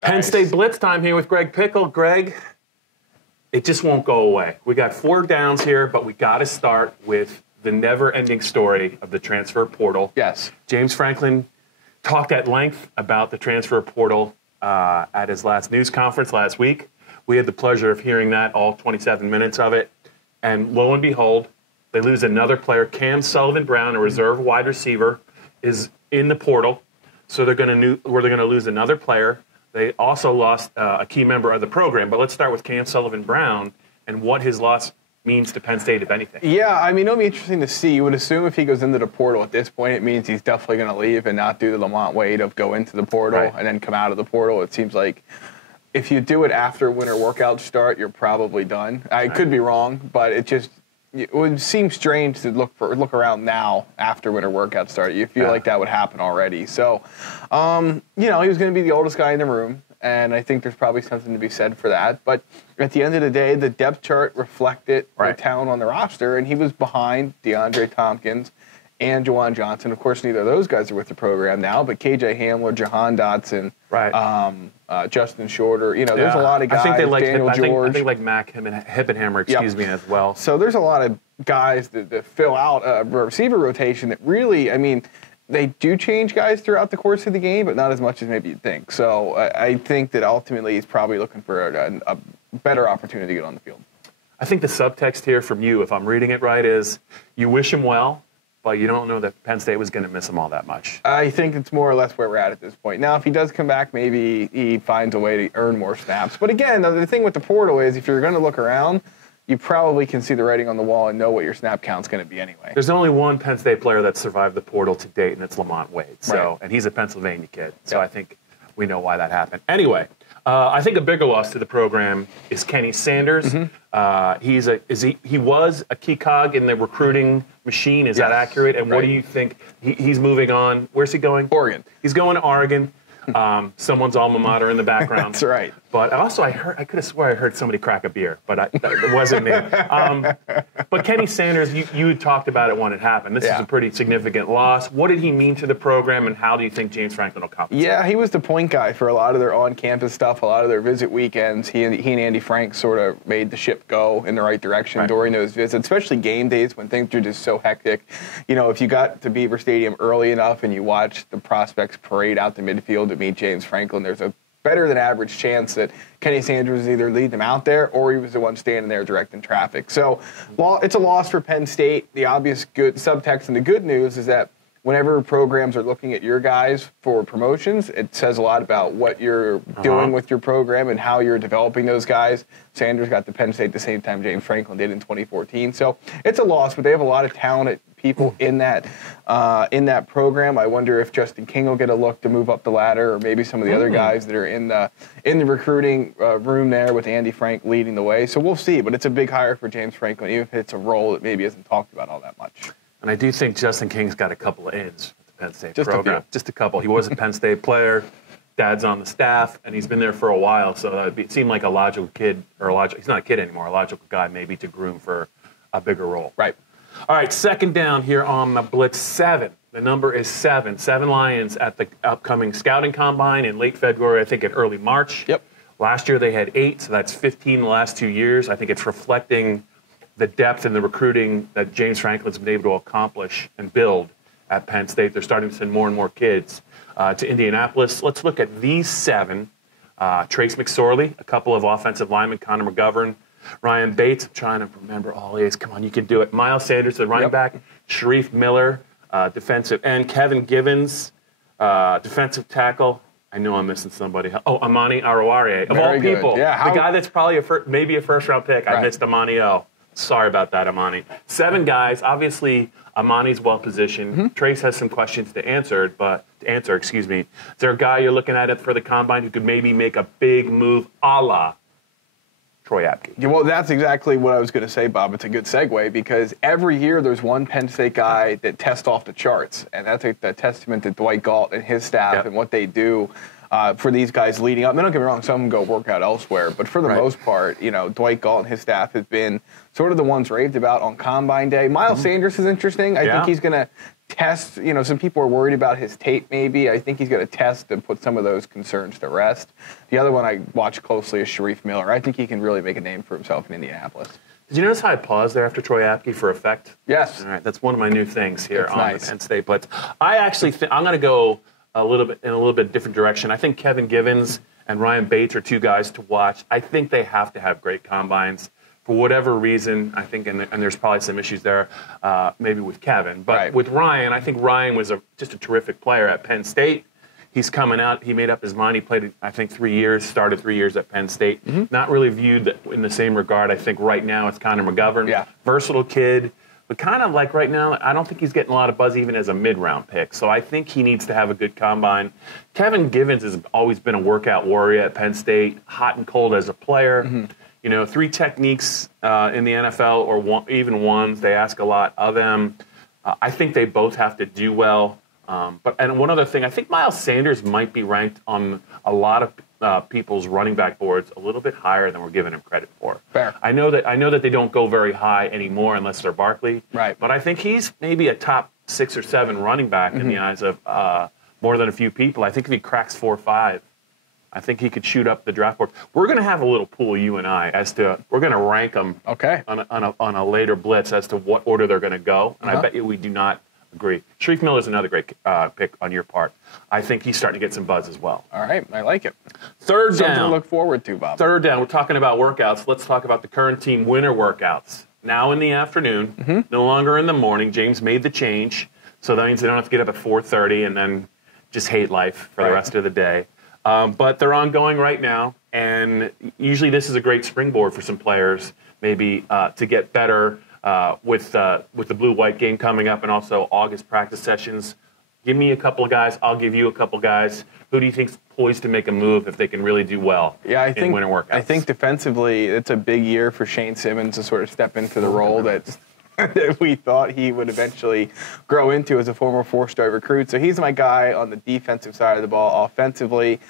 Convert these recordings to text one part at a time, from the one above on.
Penn State Blitz time here with Greg Pickel. Greg, it just won't go away. We got 4 downs here, but we got to start with the never-ending story of the transfer portal. Yes. James Franklin talked at length about the transfer portal at his last news conference last week. We had the pleasure of hearing that, all 27 minutes of it. And lo and behold, they lose another player. Cam Sullivan-Brown, a reserve wide receiver, is in the portal. So they're going to lose another player. They also lost a key member of the program. But let's start with Cam Sullivan-Brown and what his loss means to Penn State, if anything. Yeah, I mean, it'll be interesting to see. You would assume if he goes into the portal at this point, it means he's definitely going to leave and not do the Lamont Wade of go into the portal and then come out of the portal. It seems like if you do it after winter workouts start, you're probably done. I could be wrong, but it would seem strange to look around now after winter workouts start. You feel like that would happen already. So, he was going to be the oldest guy in the room, and I think there's probably something to be said for that. But at the end of the day, the depth chart reflected the talent on the roster, and he was behind DeAndre Tompkins and Juwan Johnson. Of course, neither of those guys are with the program now, but KJ Hamler, Jahan Dotson, Justin Shorter. There's a lot of guys. I think they like Daniel George. I think like Mac Hippenhammer, as well. So there's a lot of guys that fill out a receiver rotation that really, I mean, they do change guys throughout the course of the game, but not as much as maybe you'd think. So I think that ultimately he's probably looking for a better opportunity to get on the field. I think the subtext here from you, if I'm reading it right, is you wish him well, but you don't know that Penn State was going to miss him all that much. I think it's more or less where we're at this point. Now, if he does come back, maybe he finds a way to earn more snaps. But again, the thing with the portal is if you're going to look around, you probably can see the writing on the wall and know what your snap count's going to be anyway. There's only one Penn State player that survived the portal to date, and it's Lamont Wade. And he's a Pennsylvania kid, so I think we know why that happened. Anyway, I think a bigger loss to the program is Kenny Sanders. He was a key cog in the recruiting machine. Is that accurate? And what do you think? He's moving on. Where's he going? Oregon. He's going to Oregon. Someone's alma mater in the background. That's right. But also, I could have swore I heard somebody crack a beer, but it wasn't me. But Kenny Sanders, you talked about it when it happened. This is a pretty significant loss. What did he mean to the program, and how do you think James Franklin will compensate? Yeah, he was the point guy for a lot of their on-campus stuff, a lot of their visit weekends. He and Andy Frank sort of made the ship go in the right direction during those visits, especially game days when things are just so hectic. If you got to Beaver Stadium early enough and you watched the prospects parade out the midfield to meet James Franklin, there's a better than average chance that Kenny Sanders was either leading them out there or he was the one standing there directing traffic. So it's a loss for Penn State. The obvious good subtext and the good news is that whenever programs are looking at your guys for promotions, it says a lot about what you're doing with your program and how you're developing those guys. Sanders got to Penn State at the same time James Franklin did in 2014. So it's a loss, but they have a lot of talented people in that program. I wonder if Justin King will get a look to move up the ladder, or maybe some of the other guys that are in the recruiting room there with Andy Frank leading the way. So we'll see, but it's a big hire for James Franklin, even if it's a role that maybe isn't talked about all that much. And I do think Justin King's got a couple of ins with the Penn State program. Just a couple. He was a Penn State player. Dad's on the staff, and he's been there for a while, so it seemed like a logical kid, he's not a kid anymore, a logical guy maybe to groom for a bigger role. Right. All right, second down here on the Blitz, 7. The number is 7. 7 Lions at the upcoming scouting combine in late February, I think in early March. Yep. Last year they had 8, so that's 15 the last 2 years. I think it's reflecting the depth and the recruiting that James Franklin's been able to accomplish and build at Penn State. They're starting to send more and more kids to Indianapolis. Let's look at these 7. Trace McSorley, a couple of offensive linemen, Connor McGovern, Ryan Bates. I'm trying to remember all these. Come on, you can do it. Miles Sanders, the running back. Sharif Miller, defensive end. Kevin Givens, defensive tackle. I know I'm missing somebody. Oh, Amani Arawari, of all people. Yeah, the guy that's probably maybe a first-round pick. I missed Amani O. Sorry about that, Amani. 7 guys. Obviously, Amani's well-positioned. Trace has some questions to answer. Is there a guy you're looking at it for the combine who could maybe make a big move a la Troy Apke? Yeah, well, that's exactly what I was going to say, Bob. It's a good segue because every year there's one Penn State guy that tests off the charts, and that's a testament to Dwight Galt and his staff and what they do for these guys leading up. And don't get me wrong, some of them go work out elsewhere, but for the most part, Dwight Galt and his staff have been sort of the ones raved about on Combine Day. Miles Sanders is interesting. I think he's going to test, some people are worried about his tape maybe. I think he's going to test and put some of those concerns to rest. The other one I watch closely is Sharif Miller. I think he can really make a name for himself in Indianapolis. Did you notice how I paused there after Troy Apke for effect? Yes. All right, that's one of my new things here That's on nice. the Penn State Blitz. I actually think I'm going to go a little bit different direction. I think Kevin Givens and Ryan Bates are two guys to watch. I think they have to have great combines. For whatever reason, I think, and there's probably some issues there, maybe with Kevin. But Right. with Ryan, I think Ryan was just a terrific player at Penn State. He's coming out. He made up his mind. He played, I think, 3 years, started 3 years at Penn State. Not really viewed in the same regard. I think right now it's Connor McGovern. Yeah. Versatile kid. But kind of like right now, I don't think he's getting a lot of buzz even as a mid-round pick. So I think he needs to have a good combine. Kevin Givens has always been a workout warrior at Penn State, hot and cold as a player. 3 techniques in the NFL, or even ones. They ask a lot of them. I think they both have to do well. And one other thing, I think Miles Sanders might be ranked on a lot of people's running back boards a little bit higher than we're giving him credit for. Fair. I know that they don't go very high anymore unless they're Barkley. Right. But I think he's maybe a top 6 or 7 running back in the eyes of more than a few people. I think if he cracks 4 or 5, I think he could shoot up the draft board. We're going to have a little pool, you and I, we're going to rank them on a later blitz as to what order they're going to go. And I bet you we do not agree. Sharif Miller is another great pick on your part. I think he's starting to get some buzz as well. All right, I like it. Third Something down. to look forward to, Bob. Third down. We're talking about workouts. Let's talk about the current team winter workouts. Now in the afternoon, no longer in the morning. James made the change, so that means they don't have to get up at 4:30 and then just hate life for the rest of the day. But they're ongoing right now, and usually this is a great springboard for some players, maybe to get better with the blue-white game coming up, and also August practice sessions. Give me a couple of guys. I'll give you a couple of guys. Who do you think's poised to make a move if they can really do well in winter workouts? I think defensively, it's a big year for Shane Simmons to sort of step into the role that we thought he would eventually grow into as a former 4-star recruit. So he's my guy on the defensive side of the ball. Offensively,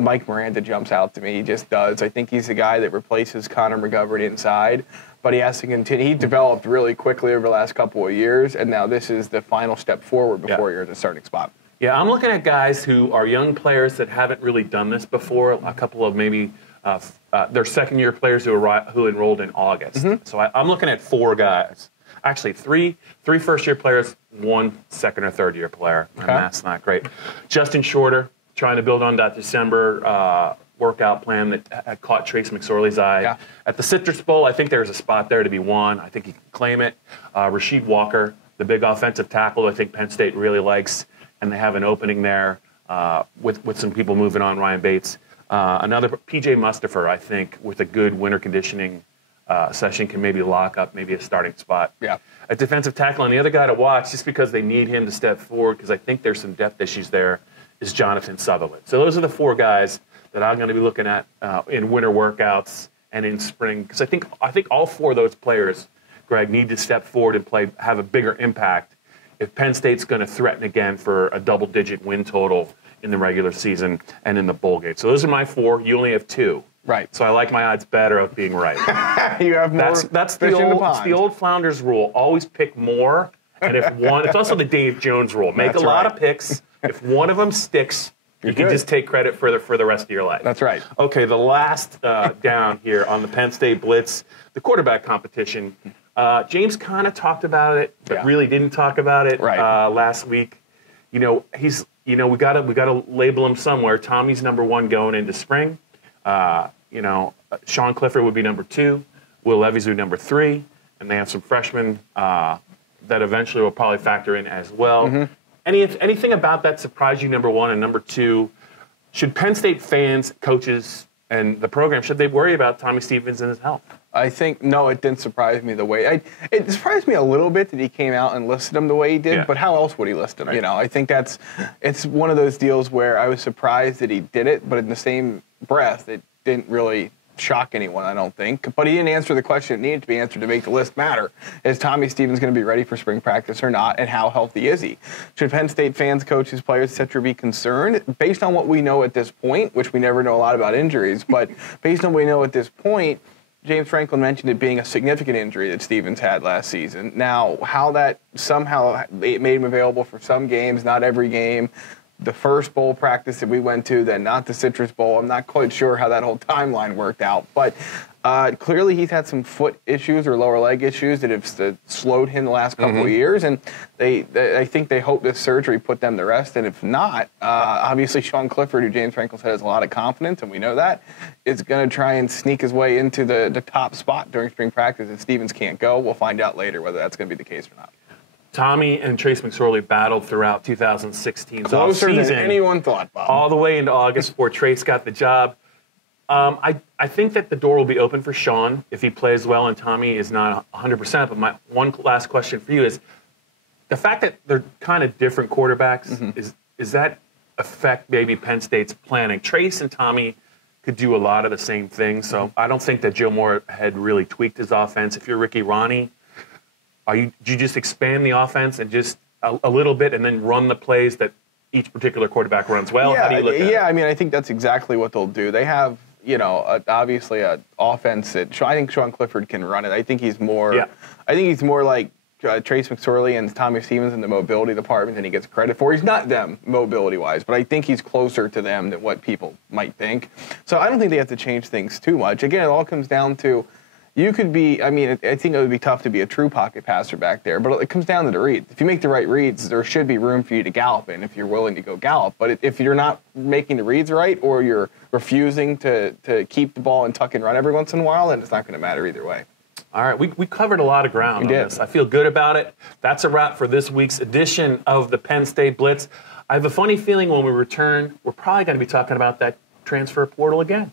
Mike Miranda jumps out to me. He just does. I think he's the guy that replaces Connor McGovern inside, but he has to continue. He developed really quickly over the last couple of years, and now this is the final step forward before you're in the starting spot. Yeah, I'm looking at guys who are young players that haven't really done this before. A couple of maybe they're second-year players who enrolled in August. So I'm looking at 4 guys. Actually, three first-year players, 1 second- or third-year player. And that's not great. Justin Shorter, trying to build on that December workout plan that caught Trace McSorley's eye. Yeah. At the Citrus Bowl, I think there's a spot there to be won. I think he can claim it. Rasheed Walker, the big offensive tackle, I think Penn State really likes, and they have an opening there with some people moving on, Ryan Bates. Another, P.J. Mustafer, I think, with a good winter conditioning session can maybe lock up maybe a starting spot. Yeah. At defensive tackle, and the other guy to watch, just because they need him to step forward, because I think there's some depth issues there, is Jonathan Sutherland. So those are the 4 guys that I'm going to be looking at in winter workouts and in spring, because I think all 4 of those players, Greg, need to step forward and have a bigger impact if Penn State's going to threaten again for a double-digit win total in the regular season and in the bowl game. So those are my 4. You only have 2. Right. So I like my odds better of being right. You have more that's fish in the pond. It's the old Flounders rule. Always pick more. And if one, it's also the Dave Jones rule. Make a lot of picks. If one of them sticks, you can just take credit for the rest of your life. That's right. Okay, the last down here on the Penn State Blitz, the quarterback competition. James kind of talked about it, but really didn't talk about it last week. We gotta label him somewhere. Tommy's number 1 going into spring. Sean Clifford would be number 2. Will Levis would be number 3. And they have some freshmen that eventually will probably factor in as well. Anything about that surprise you, number 1 and number 2? Should Penn State fans, coaches, and the program, should they worry about Tommy Stevens and his health? I think, no, it didn't surprise me the way. It surprised me a little bit that he came out and listed him the way he did, but how else would he list him? Right. I think it's one of those deals where I was surprised that he did it, but in the same breath, it didn't really shock anyone, I don't think. But he didn't answer the question that needed to be answered to make the list matter. Is Tommy Stevens going to be ready for spring practice or not, and how healthy is he? Should Penn State fans, coaches, players, etc. be concerned? Based on what we know at this point, which we never know a lot about injuries, but based on what we know at this point, James Franklin mentioned it being a significant injury that Stevens had last season. Now, how that somehow it made him available for some games, not every game. The first bowl practice that we went to, then not the Citrus Bowl. I'm not quite sure how that whole timeline worked out. But clearly he's had some foot issues or lower leg issues that have slowed him the last couple of years. And I think they hope this surgery put them to rest. And if not, obviously Sean Clifford, who James Franklin said has a lot of confidence, and we know that, is going to try and sneak his way into the top spot during spring practice. If Stevens can't go, we'll find out later whether that's going to be the case or not. Tommy and Trace McSorley battled throughout 2016's Closer offseason, than anyone thought, Bob. all the way into August before Trace got the job. I think that the door will be open for Sean if he plays well and Tommy is not 100%. But my one last question for you is, the fact that they're kind of different quarterbacks, is that affect maybe Penn State's planning? Trace and Tommy could do a lot of the same things, so I don't think that Joe Moore had really tweaked his offense. If you're Ricky Ronnie, do you just expand the offense and just a little bit and then run the plays that each particular quarterback runs well? Yeah, how do you look at it? I mean, I think that's exactly what they'll do. They have, obviously an offense that I think Sean Clifford can run it. I think he's more. Yeah. I think he's more like Trace McSorley and Tommy Stevens in the mobility department than he gets credit for. He's not them mobility-wise, but I think he's closer to them than what people might think. So I don't think they have to change things too much. Again, it all comes down to. You could be, I think it would be tough to be a true pocket passer back there, but it comes down to the reads. If you make the right reads, there should be room for you to gallop in if you're willing to go gallop. But if you're not making the reads right or you're refusing to keep the ball and tuck and run every once in a while, then it's not going to matter either way. All right, we covered a lot of ground on this. I feel good about it. That's a wrap for this week's edition of the Penn State Blitz. I have a funny feeling when we return, we're probably going to be talking about that transfer portal again.